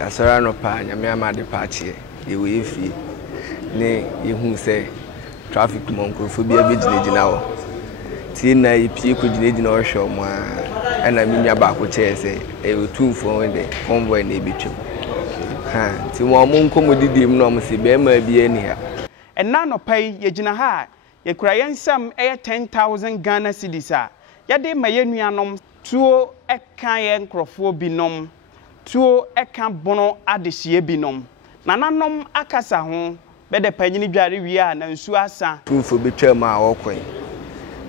Asora no pa nyame amade pa che ye we fie ne ye hu se traffic monkrofo bia begina wo ti na ipie ko gina wo hwe mo a na minya ba ko che se e otumfo de convoy na ebetwem ha ti mo nkomodidi mu no mo se be ma bia ni ha enna no pai ye gina ha ye kura yensam 10,000 Ghana cedis a ye de ma ye nuanom tuo eka ye nkrofo binom tuo eka bono adehye binom nananom akasa ho be de panyini dware wi a na nsu asa tumfo betwam a okwen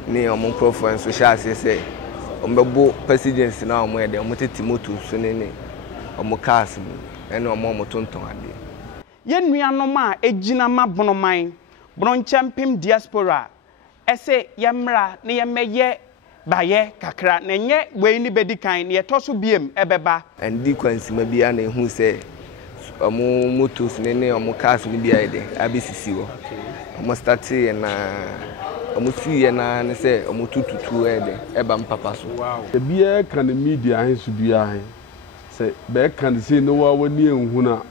ni omo nkrofo enso sha ase se ombebo president na omo ede omo tete moto so ne omo cars mu ene omo tonton ade ye nuanom a egina ma bonoman bronchampim diaspora ese yemra ne yemeye baye kakra na nye we ni bedikan ne yetoso biem ebeba endi kwansima bia na ehu se omo motos ne omo cars ni bia ide abisisi wo omo start na omo si na ne se omo tututu ede eba mpapa so e bia kan media hin su bia hin se be kan se no wa wani enhu na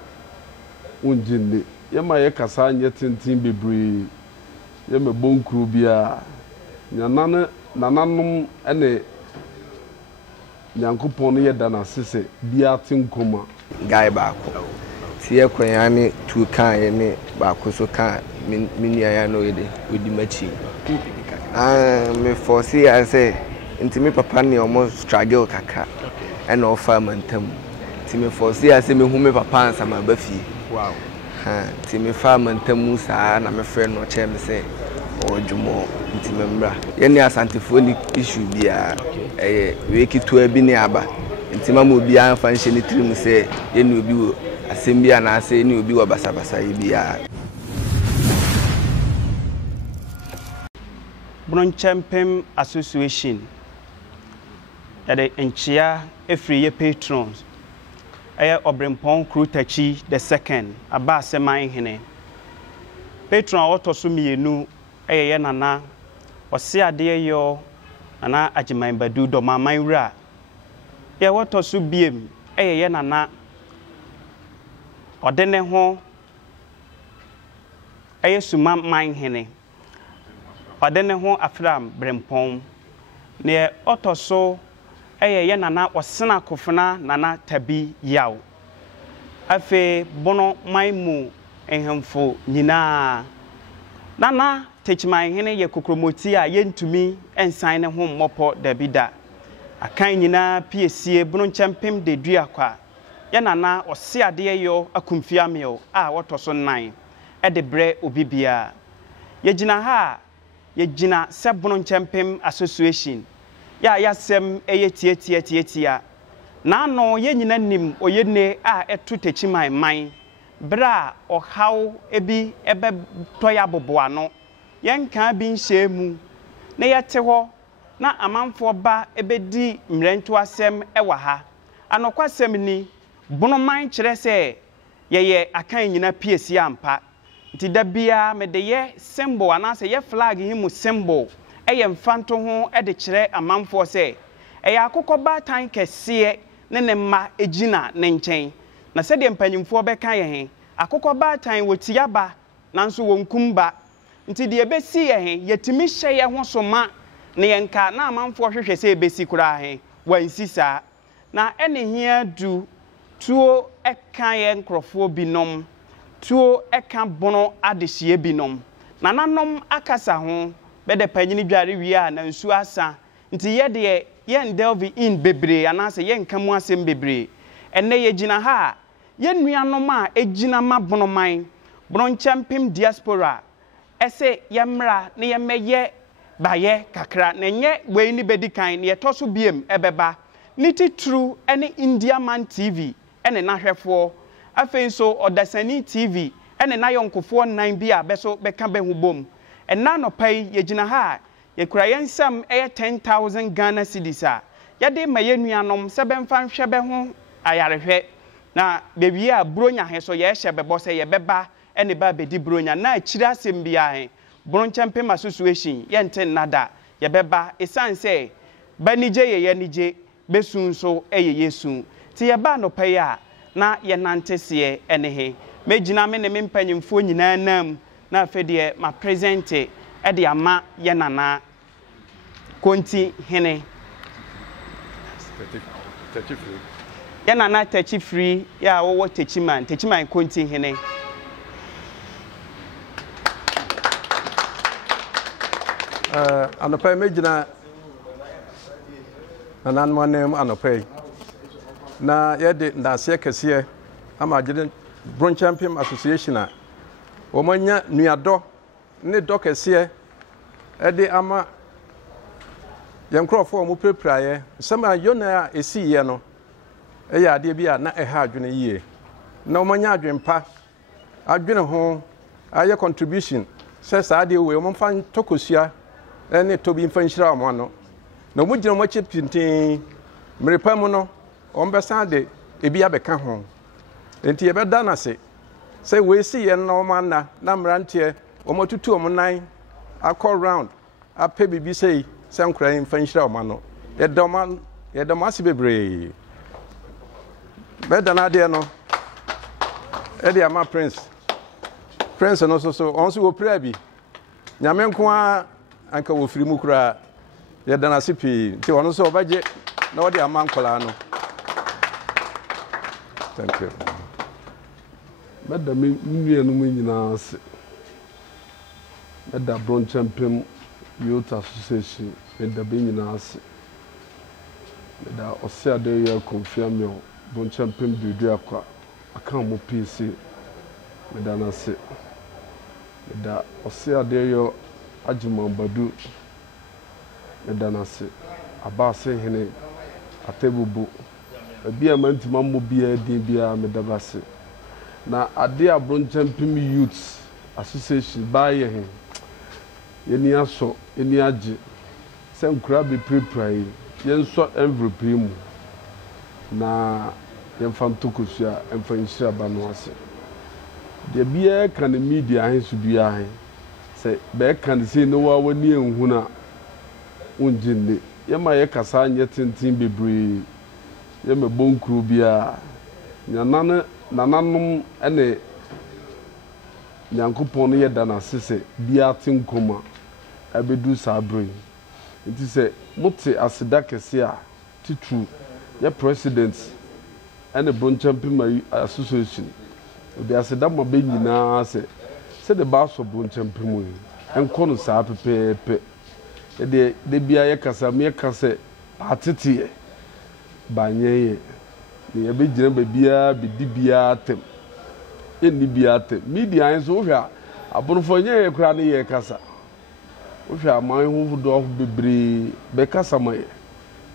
unjinne yema ye kasa nye tintin bebre ye me bonkru bia nananom ene nyankopon ye dana sese bia tinkoma guy baako tie kwanya ne tu kan ye ne baako so kan minia ya no yede odi machi me force ya say ntimi papa ne omo struggle kaka ena ofa mantam ntimi force ya say me hu me papa ansa ma ba fie wow ntimi fa mantam saa na me friend no che me say ojumo ntimi mbra ye ne asantefoni issue bia we kitu abi ne aba ntima mo bia anfa nhye ne trim say ye ne obi wo asembia na say ne obi wo basabasa yi bia Bronchampim Association yade enchia efri ye patrons eye Obrempon Krutachi the second aba seman hene patron otoso mienu eye ye nana ose ade yo nana agiman badu do maman wura ye wotoso biem eye ye nana odene ho eye suma man hene odene ho afram brempon ne otoso eye nana osena kofuna nana tabi yaw afe bono maimu ehemfo nyina nana techman hene ye kokromoti a yentumi ensan ne ho mmopo dabida akan nyina piesie Bronchampim de duakwa ye nana ose ade yo akumfiameo a wotoso nan e de bre obibia ye gina ha ye gina se Bronchampim Association ya sem eye tie na no ye nyina nim oyene a etu techiman man bra ohaw ebi ebe toya boboano yenka bi nhyiemu na yete ho na amanfo ba ebedi mrento asem ewa ha anokwasem ni bonoman kire se ye akan nyina piesi ampa nti da bia me de ye symbol anase ye flag himu symbol eye mfanto ho e de kire amanfo se eye akokoba tan kese ne mma egina ne nchen na se de mpanyimfo be kan ye he akokoba tan wotiaba nanso wonkumba nti de ebesi ye he yetimi hye ye ho soma ne yenka na amanfo hwehwe se ebesi kura he wansisa na ene hia du tuo eka ye nkrofo binom tuo eka bono adehye binom nananom akasa ho be de panyini dware wi a na nsu asa nti ye de ye delve in bebre anase ye nkamu asem bebre enne ye gina ha ye nuanom a egina ma bonoman Bronchampim diaspora ese yemra ne yemeye baye kakra na nye we ni bedikan ne yetoso biem ebeba niti true ene India Man TV ene nahwefo afenso Odasani TV ene na yonkofo nan bia beso beka be hubom enna no pai ye gina ha ye kura yensam 10,000 Ghana cedis a yade maye nuanom se bemfa nhwe be ho ayarehwe na bebi a bronya he so ye hye bebo se ye beba ene ba bedi bronya na akira asem bia he Bronchampim Association yenten nada ye beba esanse banije ye nije besunso eye yesu ti ye ba no pai a na yɛnante seɛ ɛne he mɛgyina me ne me mpanyimfoɔ nyinaa nam na afei deɛ ma presente ɛde ama yɛ nana Konti hene yɛ nana tachi free ya wɔwɔ techiman Konti hene anɔpɛ mɛgyina nananmanem anɔpɛ na yɛde ndaseɛ kɛseɛ ama gyene Bronchampim Association a wɔmanya nuadɔ ne dɔ kɛseɛ ɛde ama yɛn nkurɔfoɔ mu prepraeɛ nsɛm a yona a ɛsiiɛ no ɛyɛ adeɛ bi a na ɛha adwene yie na wɔmanya adwempa adwene ho ayɛ contribution sɛ saa adeɛ wei wɔmfa ntɔkosua ne tobi mfa nhyira wɔn ano na wɔn gyina wɔn akyi pintin mmerepa mu no wɔn bɛsan de ebi abɛka ho nti yɛbɛda n'ase sɛ wei si yɛn na wɔn ana na mmeranteɛ wɔn atutu wɔn nan akɔ round apɛ bibi sɛ nkora yi mfa nhyira wɔn ano yɛda wɔn ase bebree bɛda n'adeɛ no ɛde ama prince no so wɔn nso wɔ pira bi nyame nko a anka wɔ firi mu koraa yɛda n'ase pii nti wɔn nso ɔbɛgye na wɔde ama nkɔlaa no thank you mɛda me nuanom nyinaa ase mɛda Bronchampim Youth Association mɛda bɛ nyinaa ase mɛda ɔse adeyɛ Konfiamio Bronchampim Dudu akwa aka mo pc mɛda n'ase mɛda ɔse adeyɛ Ajimambadu mɛda n'ase Abase hene Atebubu ebi a mantima mo bia din bia mɛda base na ade a Bronchampim Youth Association ba yɛ he yɛni aso yɛni agye sɛ nkura be prepare yɛnsɔ envelope mu na yɛmfa ntokosua ɛmfa nhyira ba no ase de bia ka ne media he so bia he sɛ bɛ ka ne sei no wa wani enhuna unjinne yɛma yɛkasa nyɛ tenten bebree yɛma bonkuru bia nananom ene nyankopɔn no yɛda n'ase sɛ bia te nkoma abedu saa bere nti sɛ mote aseda kɛse a titru yɛ president ene Bronchampim Association de aseda ma be nyinaa sɛ de ba so Bronchampim yi enko no saa pepepe de bia yɛkasa me yɛkasa atete banyeye ne yɛbɛgyina baabiaa bɛdi biaa tem ɛnni biaa tem media nso wohwɛ a abonofo nyɛ yɛ koraa ne yɛ kasa wohwɛ aman ho dɔ bebree bɛkasa ma yɛ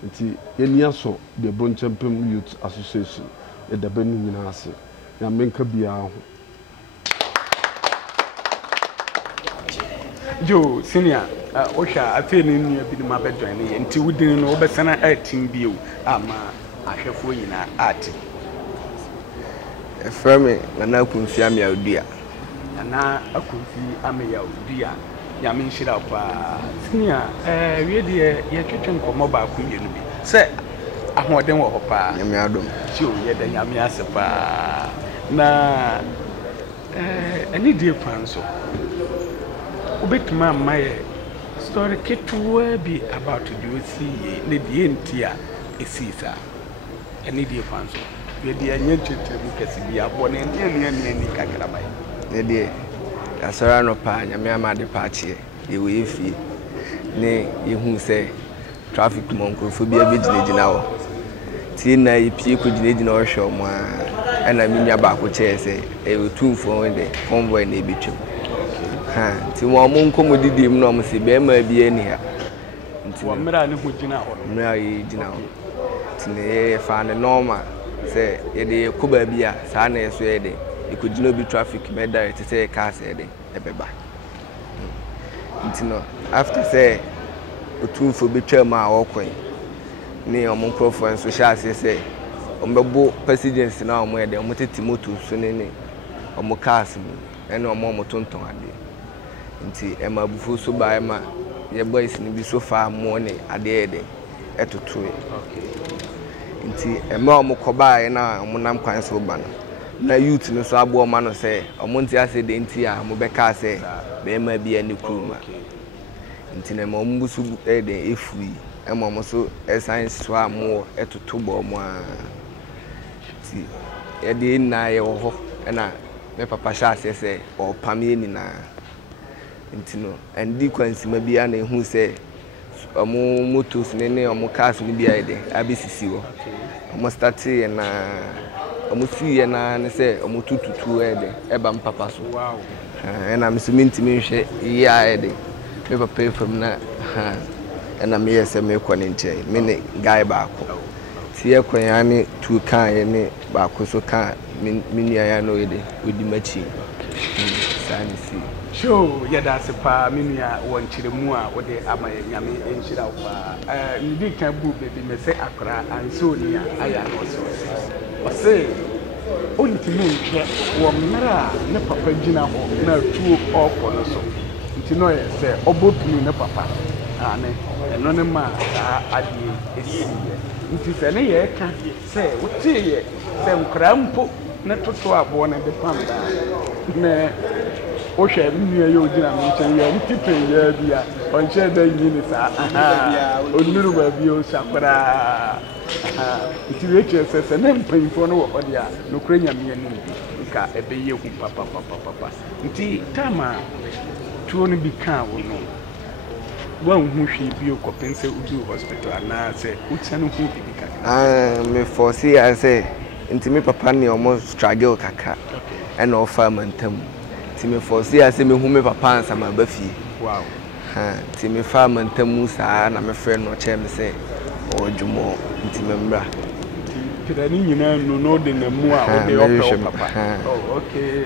nti yɛni aso de Bronchampim Youth Association ɛda bɛ no nyinaa ase na menka biaa ho Jo senior wohwɛ afei ne nnua bi no mabɛdɔn ne yɛ nti wodin no wobɛsana atim bio ama ahwɛfoɔ nyinaa ate ɛfrɛ me Nana Akunfi Ameyaodua Nana Akunfi Ameyaodua nyame nhyira paa senior wie deɛ yɛtwetwe nkɔmmɔ baako mmienu bi sɛ ahoɔden wɔ hɔ paa nyame adom sio yɛda nyame ase paa na ɛne die kwan so wobɛtumi amma yɛ story ketewa bi about the OCA ne die nti a ɛsii saa ɛne die kwan so yɛde ɛnyɛ kyerɛkyerɛ mu kɛse bi abɔ ne ni kakraba ne deɛ yɛasɔre no paa nyame ama de paakyeɛ yɛwɔ yɛfie ne yɛhu sɛ traffic ma nkurɔfoɔ bi abɛgyinagyina hɔ tie na yɛpie kɔgyinagyina ɔhwɛ ɔmo a ɛna me nua baako kyerɛ sɛ ɛyɛ ɔtumfoɔ de convoy na ɛbɛtwam nti wɔn mo nkɔmɔ didi mu na wɔn si bɛrima bi ani ha nti wɔn mmerɛ a ne ho gyina hɔ mmerɛ a yɛgyina hɔ nti ne yɛ fa ne nɔɔma sɛ yɛde kɔ baabi a saa na yɛso yɛde yɛkɔgyina obi traffic bɛda te sɛ yɛ cars yɛde ɛbɛba nti no after sɛ otumfoɔ bɛtwa mu a wɔkɔn ne wɔn nkurɔfoɔ nso hyɛ aseɛ sɛ wɔn bɛbɔ passengers na wɔn yɛde wɔn tete motor so ne wɔn cars mu ɛne wɔn tontɔn adeɛ nti ɛma abufuo so ba ɛma yɛ boys ne bi so fa mo ne adeɛ yɛde ɛtoto nti ema omo koba na omo nam kwan so ba no na youth no so abo ma no say omo nti ase de nti a mo beka say be ma bia ni kuruma nti na mo mbusu de efui ema mo so science so amo etoto bo mo a ti e de na ye ho na me papa sha say o pam ni na nti no endi kwansi ma bia na ehu say omo motos ne omo cars ni bia de abisisi wo omo start na omo si na ne say omo tututu de eba mpapa so wow na misumenti me hwe ya de me papa fam na na me yese me ko ne nche me ne guy ba ko ti e ko ya ne tu kan ye ne ba ko so kan me nua ya no de odi machi sani si show yada sepa menua wonchiremu a wode amaye nyame enhira wa ndi kan bu bebi me se akra ansoni a aya no so ontimi nhwe wo mmara ne papa gina ho na tuo okọ no so ntino ye se obopini ne papa ane eno ne ma adi esi nti se ne ye ka se wotie se nkra mpo ne toto abo ne de panda ne o hwe nua ye ogina me nchen ye nti pe ye bia o nche da nyini sa onuru ba bi o sakra nti we che se ne mpanyfo no wo hode a no kura nyame anu nka ebe ye hu papa nti tama tuo no bi ka wo no wan hu hwe bi o kopense udu hospital na se utianu hu bi ka me force I say nti me papa ne omo struggle kaka and offer mantam ti me force I say me hu me papa ansa ma ba fie wow ti me fa mantam sa na me friend no che me say o jumo nti me mbra pirani nyina no de na mu a o de o papa oh okay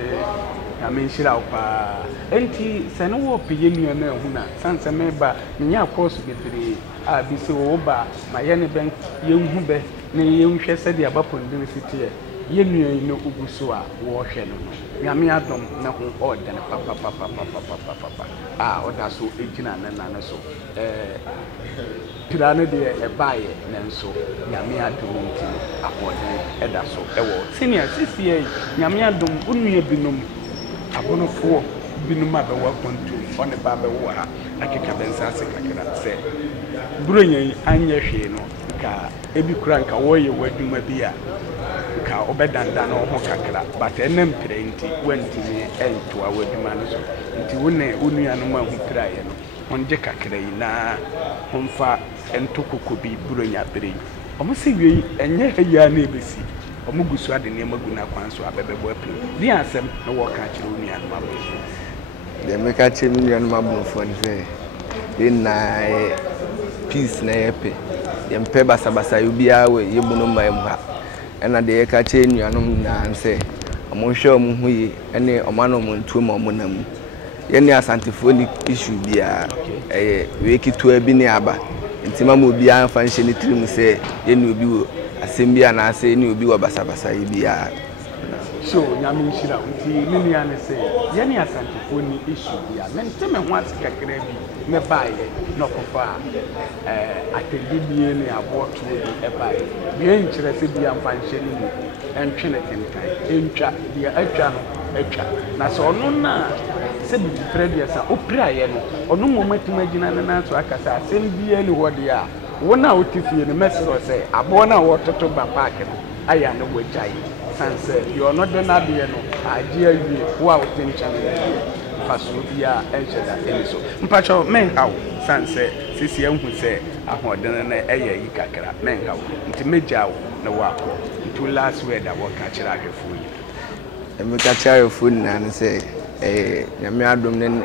ya me nshira opa enti se no wo peye nua na hu na sanse me ba nya course bebre a bi se wo ba ma ye ne ben ye hu be ne ye nhwe se de abapon university ye nua no uguso a wo hwe no nyame adom na ho order ne papa o da so ejina na so pirane de e baye nenso nyame adom nti apode e da so e wo senior CCA nyame adom onua binom abonofo binom abewa kontu one ba bewo ha akeka bensa se kakra se buronyan anye hwe no ka ebi kura nka woye waduma bi a ka obedanda no ho kakra but enem prenti wanti ni ento a waduma no so nti wone onua no ma hu kraye no onje kakra yi na homfa ento kokobi buronya bere omo se wi enye ya na ebesi omo gusu ade ne maguna kwanso abebebo api ni asem na wo ka kire onua no mabo de me ka kire onua no mabo fo nse na peace na yepe yempe basabasa yobia we yebuno mai mu ha ena de ka kire onua no na nse omo hwe omo hu yi ene omano mo ntuo ma omo nam yene asantefoni issue bia we kitu abi ne aba ntima mo bia anfa nhye ne tirim se yene obi wo asembia na ase ni obi wa basabasa bia so nyame nshira nti mini ya ne se yene asantefoni issue bia menteme ho asikakra bi me baaye no kofa atendibie ne aboto e baaye ye nkyere se bia anfa nhye ne mu entwene tentan entwa dia atwa no atwa na so ono na se bi predia sa opraye no ono momatima gina na so akasa asembia ni hode a wona otifie ne mesro se abo na wototo ba park no aya no wajai sanse you not the nade no agie awie wo a wotencha ne faso bia encheda eniso mpacho menhaw sanse sisi enhu se ahoden na eye yi kakra menhaw nti mejawo na wako nti last word a woka kira ahwefo yi emeka kira ahwefo na ne se nyame adom ne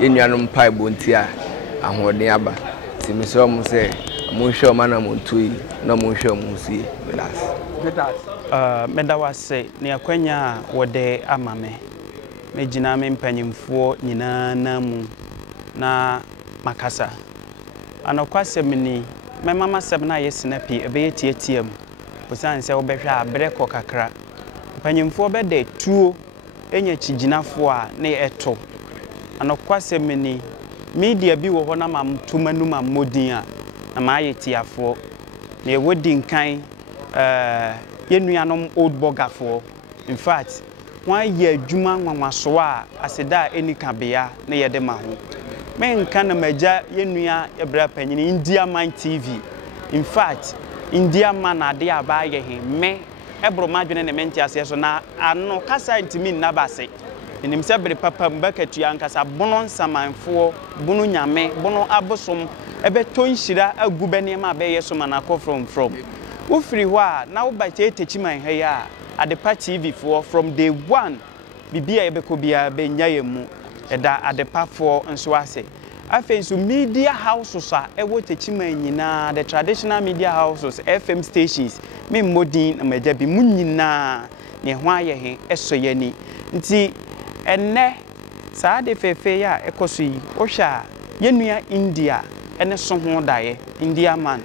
yenuanom pai bonti a ahoden aba ti mi so mo se mo hwe o mana mo ntui na mo hwe mo sie medawase ne akwanya wode amame mejina me mpanyimfo nyina na mu na makasa anokwasem ni me mama seb na yesnapi ebe tietiem osan se obehwe abreko kakra mpanyimfo bede tuo enya chiginafo a ne eto anokwasem ni media bi wo ho na mam tumanu mam modin a na ma ayetiafo na yɛwodi nkan yɛnuanom old bogafoɔ in fact wɔn ayɛ adwuma nwanwaso a aseda eni kabea na yɛde ma ho menka na magya yɛnua yɛbra panyini India Man TV in fact India Man ade aba yɛ he me ebro madwene ne mente ase so na ano kasa ntimi nna base enim se bere papa mbakatua nkasa bono nsamanfo bono nyame bono abosom ebeto nhira agube ne ma be yeso mana kɔ from ufiri hɔ a na wo ba techiman ha ya Adepa TV from day one bibia yebeko bia be nyaye mu eda Adepa for nso ase afenso media houses a ewo techiman nyina the traditional media houses FM stations me modin na magya bi mu nyina ne ho aye he eso yani nti enne saa de fefe ya ekoso yi ohwa yenua India ene so ho dae India Man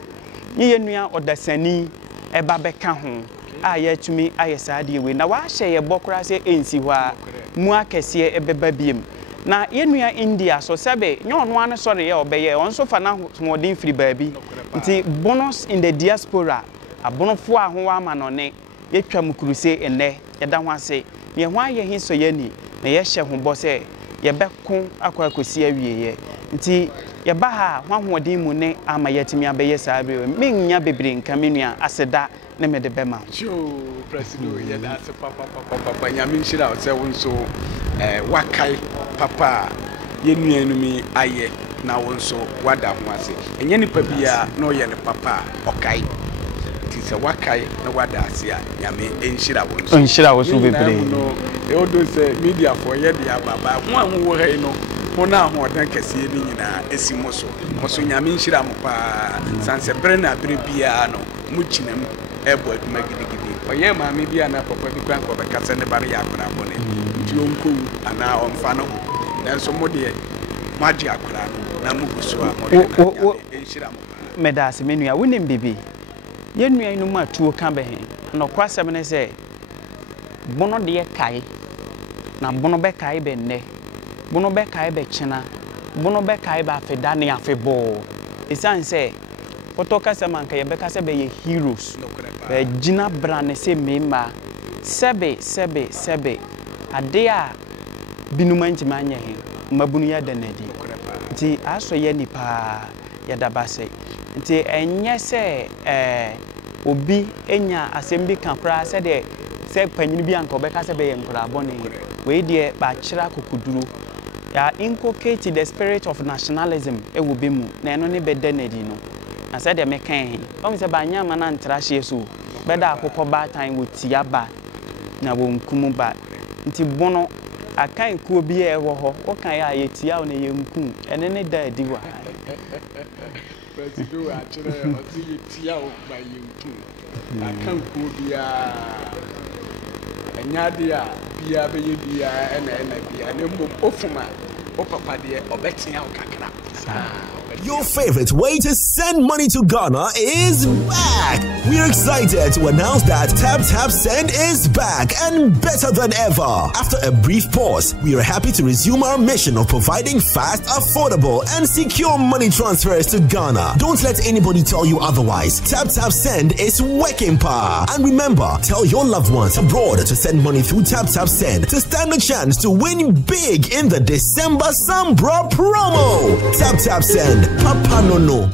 yenua odasani eba beka ho aye tumi aye saa de we na wa hye ye bokora se ensi ho a mu akese ebeba biem na yenua India so sebe nyono ane sori ye obeye onso fa na modin free baabi nti bonus in the diaspora abonofo a ho ama no ne yetwa mukuruse enne yeda ho ase ne ho aye hiso yani na ye hye ho bo se ye beko akwakosi awieye nti ye ba ha ho ahodin mu ne ama yetimi abeye saa be menya bebre nka menua aseda ne mede bema presido ye da se papa nyame nshira o se wonso wakai papa yenua enumi aye na wonso wada ho ase enye nipa bia na oye ne papa okai ti se wakai na wada ase a nyame enshira wonso bebre no e odo se media for ye dia baba ho anwo wo hai no mo na ho odan kase ni nyina esimo so nyame nshira mo pa sanse bre na bre bia no mu chinam ebo aduma gidigidi oye ma me bia na papa bi kwan ko be kase ne bare ya akora bone ti onko ana omfa no nanso mo de maji akora no na mu guso a mo de enshira mo medase menua wonim bibi yenua inu ma tuo ka be he no kwasem ne se bono de kai na bono be kai be ne bono be kai be china bono be kai ba afeda ne afebo isan se potoka se manka ye be ka se be ye heroes be gina brane se mema sebe ade a binuma ntima anya he mabunu ya danadi nti aso ye nipa ya dabase nti enye se obi enya asembi kan kra se de se panyini bi anka obeka se be ye nkura bone we de ba kira kokuduru ya inculcate the spirit of nationalism e wo be mu na eno ne be danadi no na se de mekan o se ba nya ma na ntrahye so be da akokọ ba tan wo tiaba na wo nkumu ba nti bono akan kuo bi e wo ho o kan ya yetia o na ye nkum ene ne da adi wa presido a kire o ti yetia o ba ye nkum akan kuo bia anyade a bia be ye bia ena bia ne mo ofuma o papa de obetia o kakra. Your favorite way to send money to Ghana is back. We're excited to announce that Tap Send is back and better than ever. After a brief pause, we are happy to resume our mission of providing fast, affordable, and secure money transfers to Ghana. Don't let anybody tell you otherwise. Tap Send is working power. And remember, tell your loved ones abroad to send money through Tap Send to stand a chance to win big in the December Sambra promo. Tap Send. Papa no.